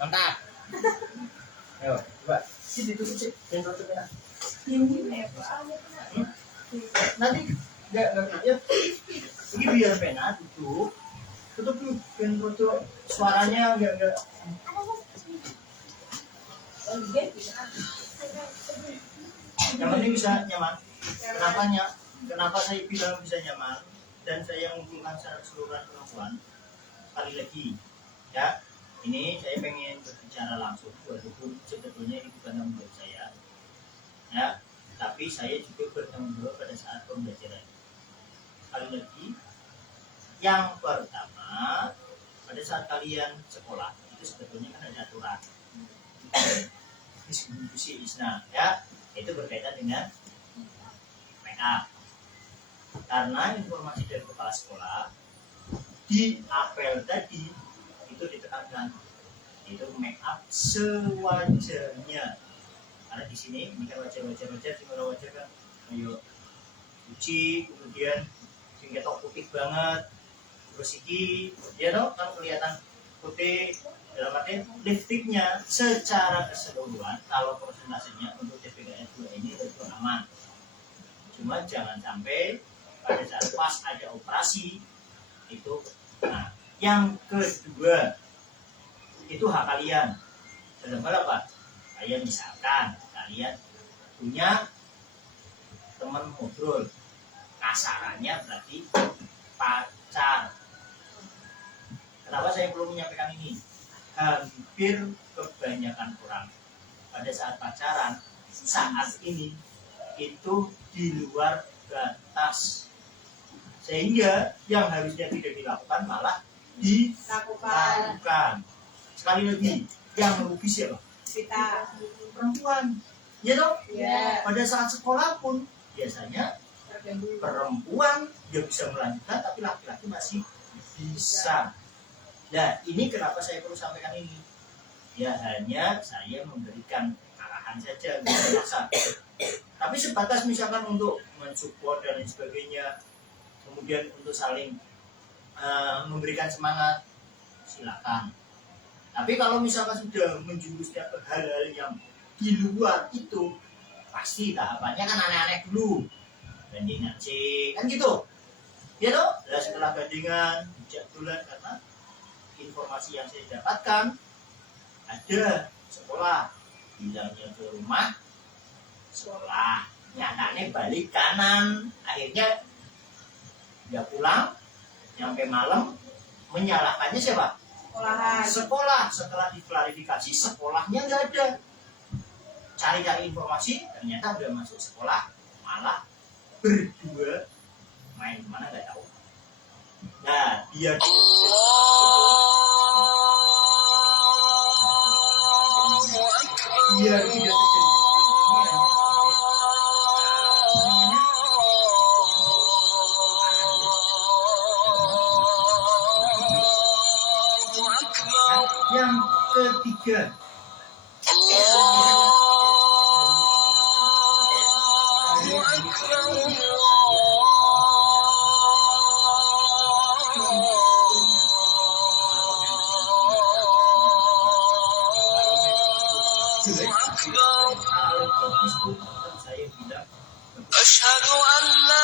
Mantap. Ayo, coba. Sini tutup sih. Jangan tutup ya. Nanti enggak ya. Ini biar pena tutup. Tutup dulu. Biar tutup suaranya enggak. Yang penting bisa nyaman. Kenapa saya bilang bisa nyaman dan saya mengumpulkan secara keseluruhan perempuan. Sekali lagi, ya, ini saya pengen berbicara langsung, walaupun sebetulnya ini bukan tanggung jawab saya, ya, tapi saya juga bertanggung jawab pada saat pembelajaran. Sekali lagi, yang pertama, pada saat kalian sekolah itu sebetulnya kan ada aturan, diskusi isna, ya, itu berkaitan dengan make up. Karena informasi dari kepala sekolah di apel tadi itu ditekankan itu make up sewajarnya. Karena di sini ini kan wajar dimana wajar kan, ayo cuci, kemudian sehingga tok putih banget, terus iki ya dong kan kelihatan putih, dalam arti lipstiknya secara keseluruhan kalau persentasenya untuk TPKN 2 ini itu aman. Cuma jangan sampai pada saat pas ada operasi itu. Nah, yang kedua itu hak kalian. Dalam hal apa? Kayak misalkan kalian punya teman ngobrol, kasarannya berarti pacar. Kenapa saya perlu menyampaikan ini? Hampir kebanyakan orang pada saat pacaran saat ini itu di luar batas, sehingga yang harusnya tidak dilakukan malah dilakukan. Sekali lagi, yang merugi siapa? Kita Perempuan, ya dong? Ya. Pada saat sekolah pun biasanya perempuan dia bisa melanjutkan, tapi laki-laki masih bisa. Nah, ini kenapa saya perlu sampaikan ini? Ya hanya saya memberikan arahan saja, nggak maksa. Tapi sebatas misalkan untuk mensupport dan lain sebagainya, kemudian untuk saling memberikan semangat, silakan. Tapi kalau misalkan sudah menjurusnya ke hal-hal yang di luar itu, pasti tahapannya kan aneh-aneh dulu, bandingan sih, kan gitu, ya toh. Nah, setelah bandingan, bijak bulan, karena informasi yang saya dapatkan ada sekolah bilangnya ke rumah sekolah, nyatanya balik kanan, akhirnya nggak pulang, nyampe malam, menyalahkannya siapa? Sekolah. Setelah diklarifikasi sekolahnya nggak ada, cari-cari informasi ternyata udah masuk sekolah, malah berdua main kemana nggak tahu. Nah, biar tidak terjadi yang ketiga, saya bilang asyhadu an la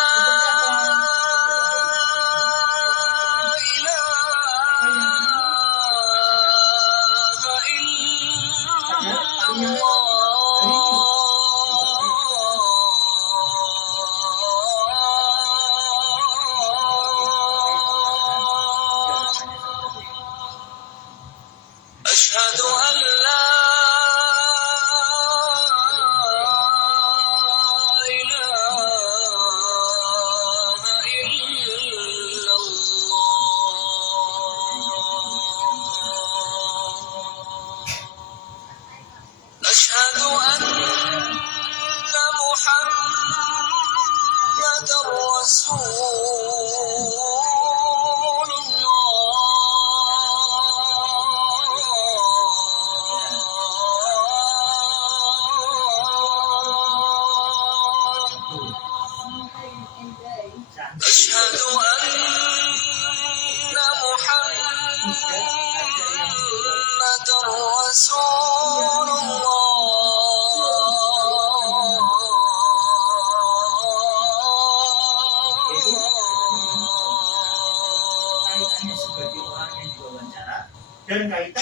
dan kaitan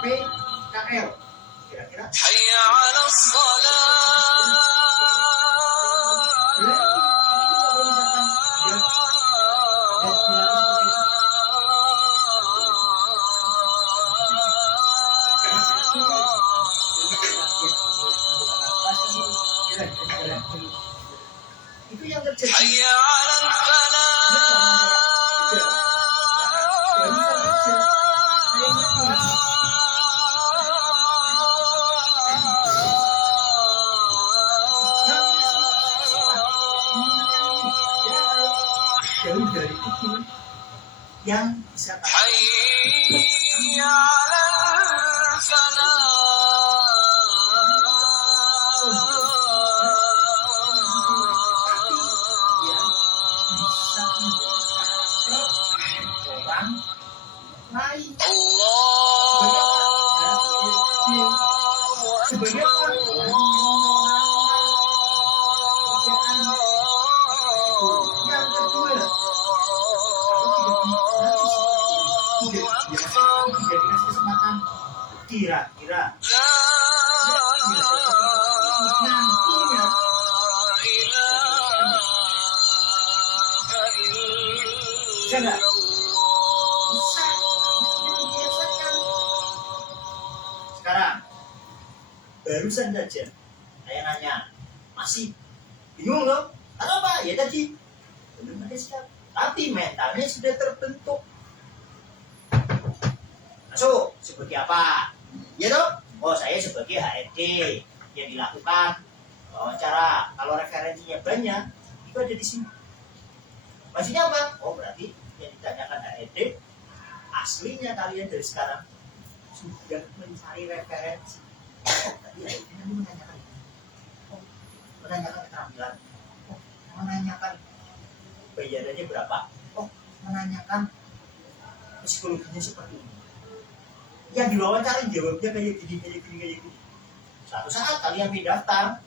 PKL kira-kira itu yang terjadi. Jauh dari itu yang bisa orang lain sebagai yang kedua tidak dikasih kesempatan kira-kira nantinya bisa nggak? Bisa dibiasakan. Sekarang barusan saja saya nanya, masih bingung loh? Kenapa? Ya tadi belum ada siap, tapi mentalnya sudah terbentuk. Masuk sebagai apa? Ya toh? Oh, saya sebagai HRD yang dilakukan wawancara. Kalau referensinya banyak, itu ada di sini. Maksudnya apa? Oh, berarti yang ditanyakan HRD aslinya kalian dari sekarang sudah mencari referensi. Oh, tadi HRD nanti menanyakan, oh, menanyakan keterampilan, oh, menanyakan bayarannya berapa, oh, menanyakan psikologinya seperti ini. Yang diwawancara jawabnya kayak gini. Suatu saat kalian daftar,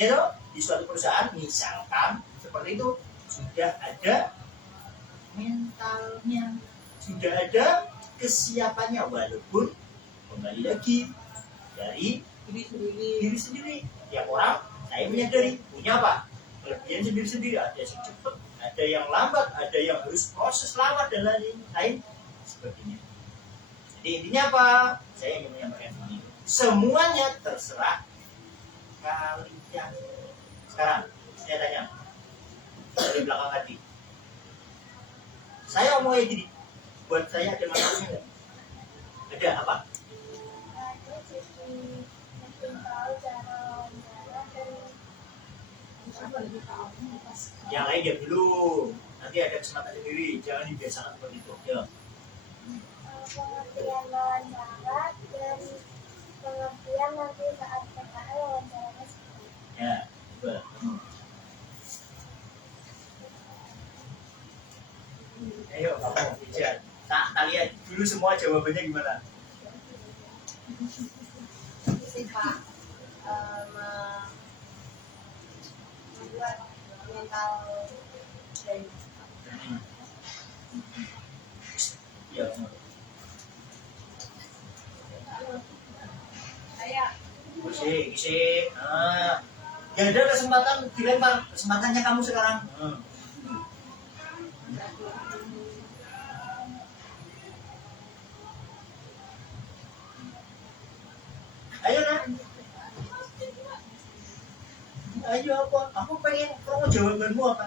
ya toh, di suatu perusahaan misalkan seperti itu, sudah ada mentalnya, sudah ada kesiapannya, walaupun kembali lagi dari diri sendiri. Tiap orang saya menyadari punya apa? Kelebihan sendiri-sendiri. Ada yang cepat, ada yang lambat, ada yang harus proses lama dan lain sebagainya. Jadi intinya apa? Saya ingin menyampaikan ini. Semuanya terserah kalian. Sekarang saya tanya dari belakang tadi. Saya mau gini, buat saya ada masalahnya nggak? Ada apa? Yang lain ya belum. Nanti ada kesempatan sendiri. Jangan dibiasakan seperti itu. Ya. Pengertian wawancara dan pengertian nanti saat PKL wawancaranya seperti itu. Ya, coba. Ayo kamu bicara. Tak lihat dulu semua jawabannya gimana? Sih Pak, membuat mental dari Iya. saya Isi. Ya ada kesempatan dilempar. Kesempatannya kamu sekarang. Ayo nak. Ayo apa? Aku pengen kamu jawabanmu apa?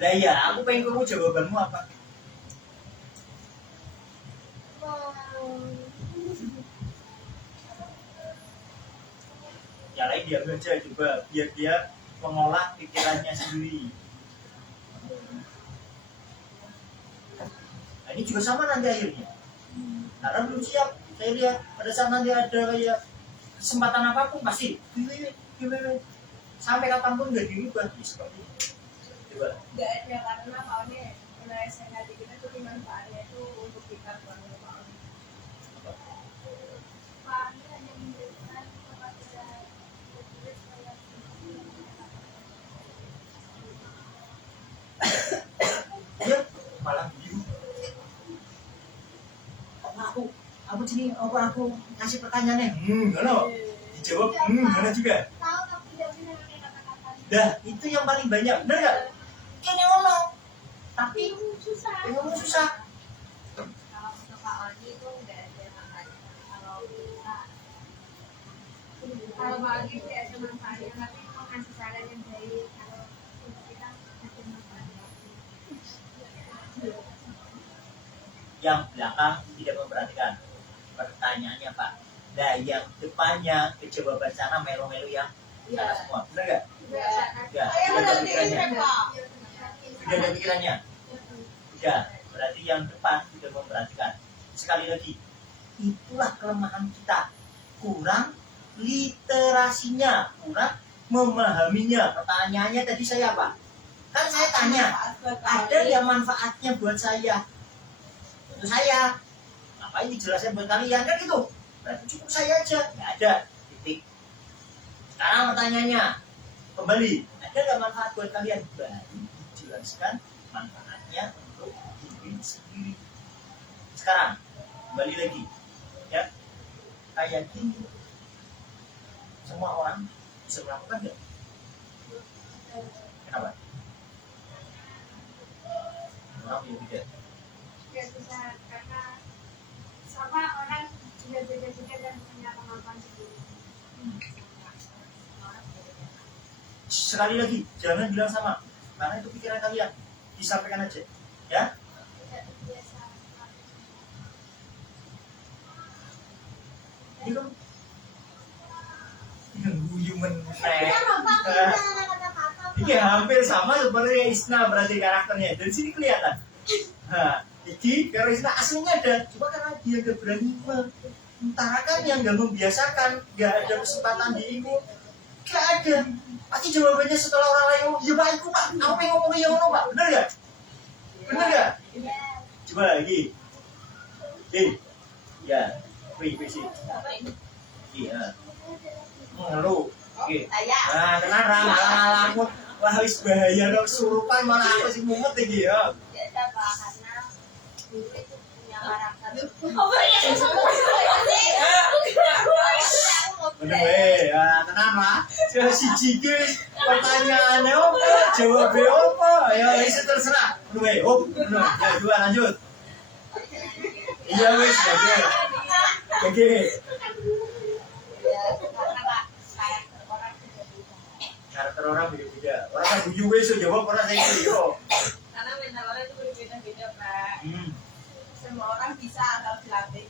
Lah iya, aku pengen kamu jawabanmu apa? Yang lain diam aja coba biar dia mengolah pikirannya sendiri. Nah, ini juga sama nanti akhirnya. Karena belum siap. Saya lihat pada saat nanti ada kayak kesempatan apapun pasti sampai kapanpun nggak dirubah seperti itu. Coba. Nggak ada karena maunya nilai SNH kita tuh dimanfaatnya itu aku sini aku kasih pertanyaannya ngono dijawab ngono juga. Tahu tapi tidak bisa pakai kata-kata. Dah itu yang paling banyak, bener nggak? Ini ngomong tapi Susah. ngomong susah. Kalau untuk Kak Oni itu nggak ada makanya. Kalau kita kalau bagi tidak ada manfaatnya, tapi mengasih saran yang baik. Kalau untuk kita ada manfaatnya. Yang belakang tidak memperhatikan pertanyaannya Pak. Nah yang depannya kejawaban sana melo-melo yang sana semua, bener nggak? Ya, sudah ada pikirannya. Sudah ada pikirannya. Ya, berarti yang depan tidak memperhatikan. Sekali lagi, itulah kelemahan kita. Kurang literasinya, kurang memahaminya. Pertanyaannya tadi saya apa? Kan saya tanya, ada yang manfaatnya buat saya? Untuk saya, ngapain dijelaskan buat kalian kan gitu? Berarti cukup saya aja, nggak ada. Titik. Sekarang pertanyaannya, kembali, ada nggak manfaat buat kalian? Baru dijelaskan manfaatnya untuk diri sendiri. Sekarang, kembali lagi, ya, kayak gini, semua orang bisa melakukan nggak? Kenapa? Orang beda-beda. Nggak bisa karena sama orang juga beda-beda dan punya kemampuan sendiri. Orang beda-beda. Sekali lagi, jangan bilang sama, karena itu pikiran kalian. Disampaikan aja, ya. Tidak terbiasa. Ini kan yang guyu meneh. Ini hampir sama seperti Isna berarti karakternya. Dari sini kelihatan. Nah, ini kalau Isna aslinya ada, cuma karena dia gak berani mengutarakan yang gak membiasakan, gak ada kesempatan diikut, gak ada. Pasti jawabannya setelah orang lain ngomong, ya Pak, ikut Pak, aku pengen ngomong yang ngomong Pak, bener gak? Bener gak? Coba lagi. Ya, wih sih. Iya. Lu. Oke. Nah, tenang malah aku wah wis bahaya dong surupan malah aku sih mumet iki ya. Tidak apa karena dulu itu punya karakter. Bener weh, ya tenang lah. Siji iki pertanyaannya apa? Jawabnya apa? Ya wis terserah. Bener weh. Bener. Ya dua lanjut. Iya wis, oke. Oke. Karakter orang beda-beda. Orang kan guyu wis jawab orang saya yo. Karena mental orang itu berbeda-beda, Pak. Hmm. Semua orang bisa asal dilatih.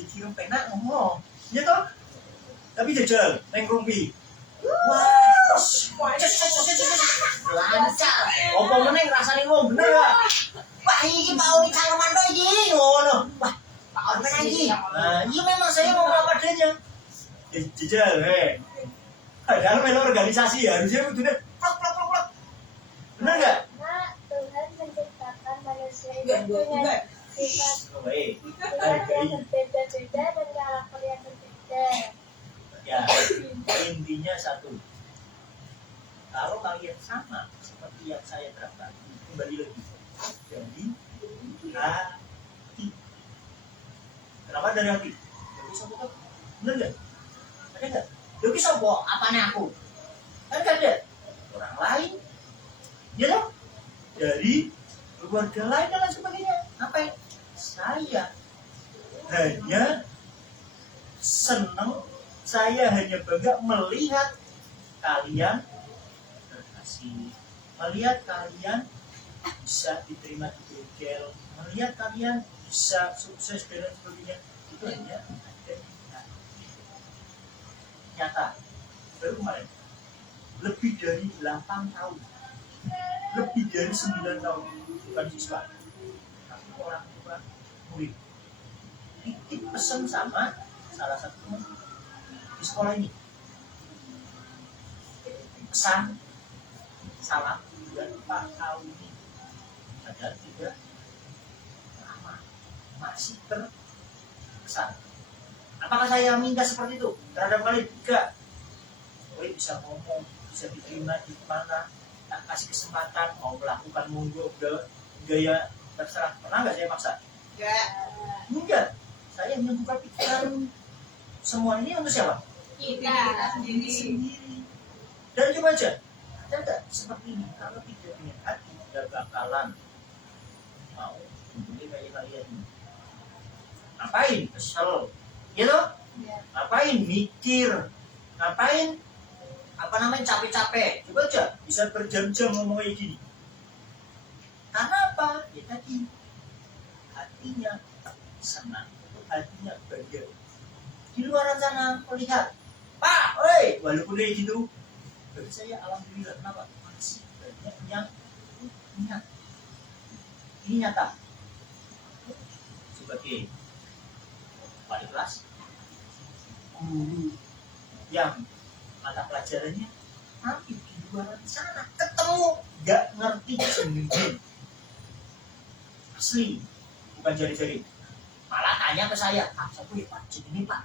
Dikira penak ngomong. Iya toh? Tapi jajal neng rumpi. Wah, lancar. Apa meneng rasane ngomong bener gak? Wah, iki Pak Oni cangkeman to iki ngono. Wah, Pak Oni lagi. Nah, iya memang saya ngomong apa adanya. Jajal, padahal melu organisasi ya, harusnya udah plak. Bener gak? Karena Tuhan menciptakan manusia itu punya sifat Baik. yang berbeda-beda dan karakter yang berbeda. Ya, intinya satu. Kalau kalian sama seperti yang saya terapkan, kembali lagi. Jadi hati. Kenapa dari hati? Jadi sopo bener nggak? Ada nggak? Jadi sopo apanya aku? Kan nggak ada. Orang lain, ya dong. Dari keluarga lain dan lain sebagainya. Apa yang saya hanya senang, saya hanya bangga melihat kalian berhasil, melihat kalian bisa diterima di bengkel, melihat kalian bisa sukses dan sebagainya. Itu hanya ada nyata. Baru kemarin lebih dari 8 tahun, lebih dari 9 tahun bukan siswa, tapi orang tua murid. Titip pesan sama salah satu teman di sekolah ini. Pesan salam buat Pak Auni. Padahal tidak lama masih terkesan. Apakah saya minta seperti itu terhadap kalian? Tidak. Kalian bisa ngomong, bisa diterima di mana, tak kasih kesempatan mau melakukan monggo gaya terserah. Pernah nggak saya maksa? Enggak. Saya hanya buka pikiran. Semua ini untuk siapa? Kita sendiri. Sendiri. Dan coba aja, ada nggak seperti ini? Kalau tidak dengan hati, tidak bakalan mau menjadi kayak kalian ini. Ngapain? Kesel, gitu? Ngapain? Mikir, ngapain? Apa namanya capek-capek? Coba aja, bisa berjam-jam ngomong kayak gini. Karena apa? Ya tadi hatinya senang, hatinya bangga. Di luar sana melihat, Pak, oi, walaupun kayak gitu, bagi saya alhamdulillah. Kenapa? Masih banyak yang ingat. Ini nyata. Sebagai wali kelas, guru yang mata pelajarannya, tapi di luar sana ketemu nggak ngerti sendiri. Asli, bukan jari-jari. Malah tanya ke saya, Pak, siapa ya Pak? Ini Pak.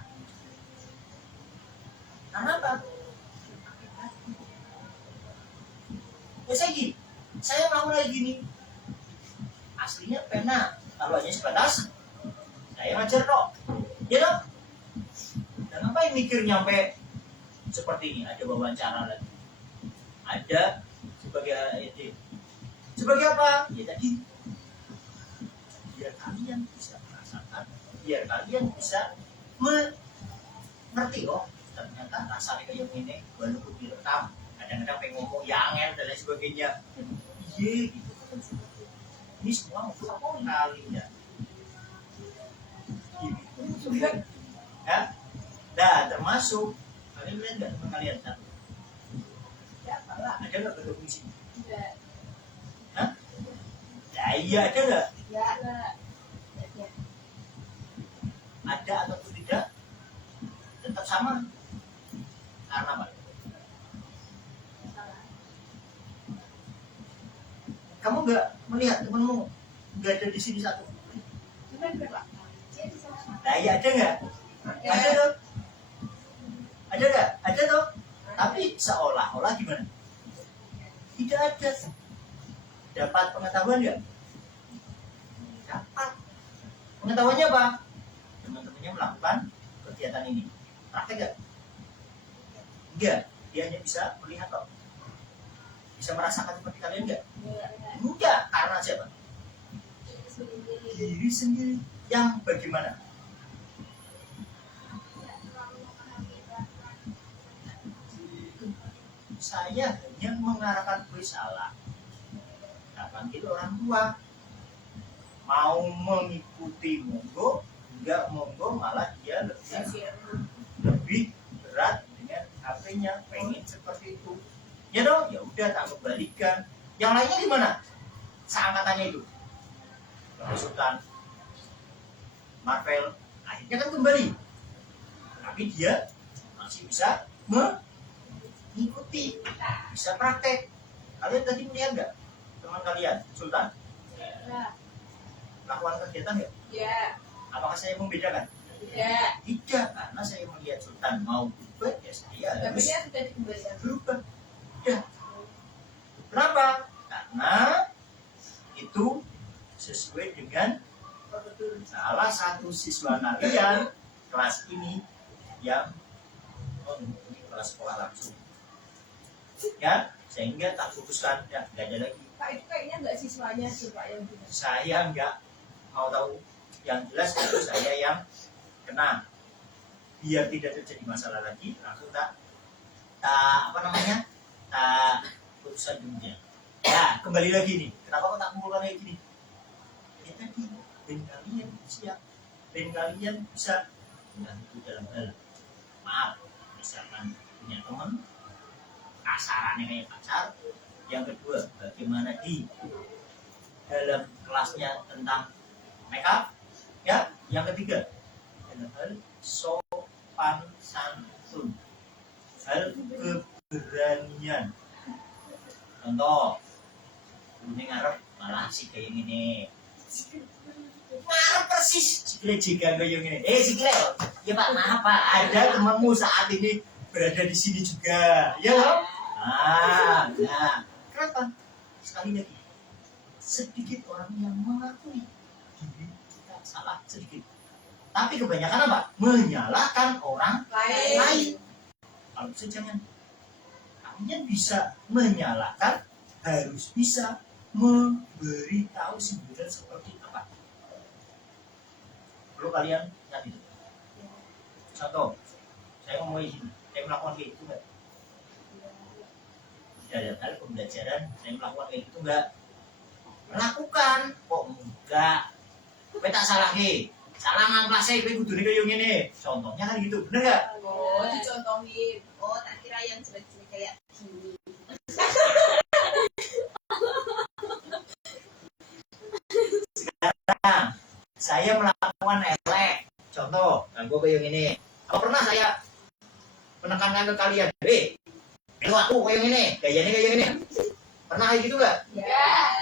Karena apa? Ya saya mau lagi gini. Aslinya pena, kalau hanya sebatas saya ngajar kok, ya dong. Dan ngapain mikir nyampe seperti ini? Ada wawancara lagi, ada sebagai itu, sebagai apa? Ya tadi, biar kalian bisa merasakan, biar kalian bisa mengerti kok. Ternyata rasanya kayak gini, walaupun direkam, kadang-kadang pengen ngomong yang dan lain sebagainya. Iya gitu. Ini semua untuk kalian. Gitu. Ya. Nah, termasuk kalian lihat nggak teman kalian kan? Ya, ada nggak bentuk di sini? Hah? Ya iya ada nggak? Ya. Ada ataupun tidak? Tetap sama. Karena apa? Kamu nggak melihat temanmu nggak ada di sini satu? Nah, iya ada nggak? Ada tuh. Ada nggak? Ada tuh. Tapi seolah-olah gimana? Tidak ada. Dapat pengetahuan nggak? Dapat. Pengetahuannya apa? Teman-temannya melakukan kegiatan ini. Praktek nggak? Enggak. Dia hanya bisa melihat kok. Bisa merasakan seperti kalian nggak? Enggak. Karena siapa? Diri sendiri. Yang bagaimana? Saya hanya mengarahkan risalah. Nah, panggil orang tua. Mau mengikuti monggo, enggak monggo, malah dia lebih berat dengan HP-nya, pengen seperti itu. Ya dong, ya udah tak kembalikan. Yang lainnya gimana? Seangkatannya itu. Sultan, Marvel, akhirnya kan kembali. Tapi dia masih bisa mengikuti, bisa praktek. Kalian tadi melihat nggak teman kalian, Sultan? Lakukan kegiatan nggak? Ya. Apakah saya membedakan? Ya. Tidak, karena saya melihat Sultan mau berubah, ya saya harus Sudah dikembalikan. berubah. Ya. Kenapa? Karena itu sesuai dengan salah satu siswa kalian kelas ini yang ini kelas sekolah langsung. Ya, sehingga tak putuskan, ya nggak ada lagi. Pak, itu kayaknya nggak siswanya sih Pak yang punya. Saya nggak mau tahu, yang jelas itu saya yang kena. Biar tidak terjadi masalah lagi, langsung tak putusan dunia. Ya, kembali lagi nih. Kenapa kok tak kumpulkan kayak gini? Ya tadi, dan kalian siap, dan kalian bisa membantu dalam hal, maaf, misalkan punya teman, kasarannya kayak pacar. Yang kedua, bagaimana di dalam kelasnya tentang make up, ya. Yang ketiga, dalam hal sopan santun, hal keberanian. Contoh, ini ngarep malah si kayak gini, ngarep persis si Kle juga kayak gini. Si Kle, ya Pak, maaf Pak, ada temanmu saat ini berada di sini juga, ya loh. Nah, Kenapa? Sekali lagi, sedikit orang yang mengakui diri kita salah sedikit. Tapi kebanyakan apa? Menyalahkan orang lain. Kalau bisa jangan. Kalian bisa menyalahkan, harus bisa memberitahu sebenarnya seperti apa. Perlu kalian lihat itu. Contoh, saya ngomong ini, saya melakukan kayak gitu enggak? Dalam hal pembelajaran, saya melakukan kayak gitu enggak? Melakukan, kok enggak? Kowe tak salah ke? Salah ngamplas kowe kudune kaya ngene. Contohnya kan gitu, bener enggak? Oh, dicontohin. Oh, tak kira yang jelek-jelek kayak gini. Sekarang saya melakukan elek. Contoh, gue kayak gini. Apa pernah saya menekankan ke kalian? Kalau aku kayak gini, gayanya kayak gini. Pernah kayak gitu enggak?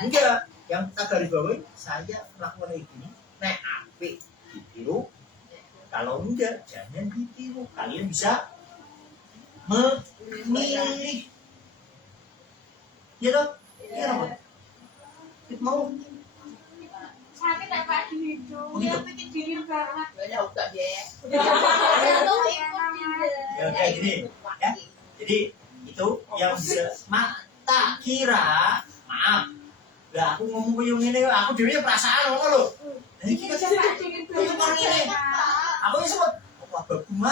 Enggak. Yang tak garis bawahi, saya melakukan kayak gini. Nek apik ditiru. Kalau enggak, jangan ditiru. Kalian bisa memilih. Ya dong? Iya dong. Mau Sakit apa gitu? Begitu. Dia pikir diri banget. Udah udah deh. ya kayak gini. Ya. Jadi itu yang bisa tak kira, maaf. Lah aku ngomong koyo ngene, aku dhewe perasaan ngono lho. Iki kok aku wis sempat wah babu mau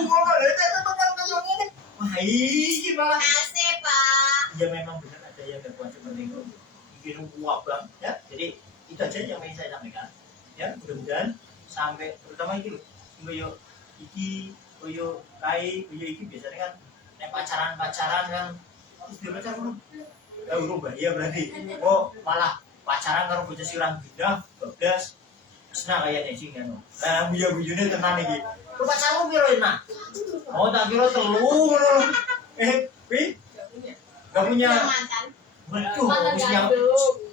ngono lho tetep koyo ngene. Wah iki malah Asik, Pak. ya memang benar ada yang gak kuat seperti itu. Bikin wabang ya. Jadi itu aja yang ingin saya sampaikan. Ya, mudah-mudahan sampai terutama iki lho. Koyo iki koyo kai koyo iki biasanya kan nek pacaran kan terus dia pacar ngono. Ya urung bahaya berarti. Oh, malah pacaran karo bocah sirang bidah, bablas. Senang kayaknya sih kan. Lah buya-buyune tenan iki. Lu pacarmu piro enak? Oh, tak kira telu ngono. Pi? Gak punya mantan. waduh,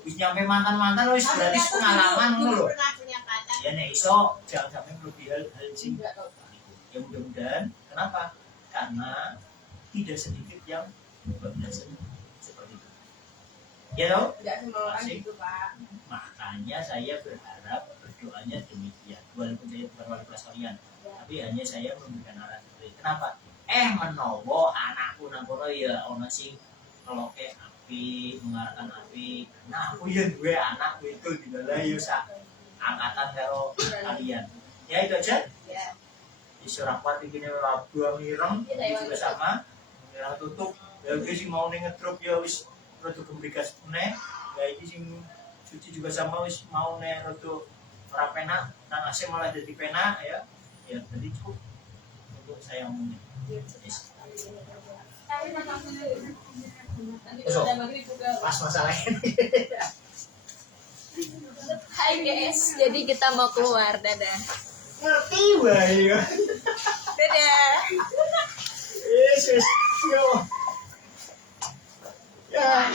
wis nyampe mantan-mantan wis berarti pengalaman ngono lho. Pernah punya pacar. Ya nek iso jangan sampai melebihi hal sing ya mudah-mudahan kenapa? Karena tidak sedikit yang bablas seperti itu. Ya dong? Enggak semua orang gitu, Pak. Makanya saya berharap berdoanya demikian. Walaupun saya bukan wali kelas kalian, tapi hanya saya memberikan arahan seperti itu. Kenapa? Menowo anakku nang kono ya ono sing ngeloke api, mengarahkan api. Nah, aku ya duwe anak itu di dalam ya sak angkatan karo kalian. Ya itu aja. Ya. Di seorang kuat ini buang mireng, ini juga sama. Mireng tutup. Ya gue sih mau ngedrop ya wis produk komplikas meneh. Ya ini sing suci juga sama wis mau nih rodo ora penak, nang AC malah jadi penak ya. Ya jadi cukup untuk saya ngomongnya. Yes. Besok pas masalah ini. Hai guys, jadi kita mau keluar, dadah. Ngerti wae. Dadah. Yes, yes. Yo. Ya.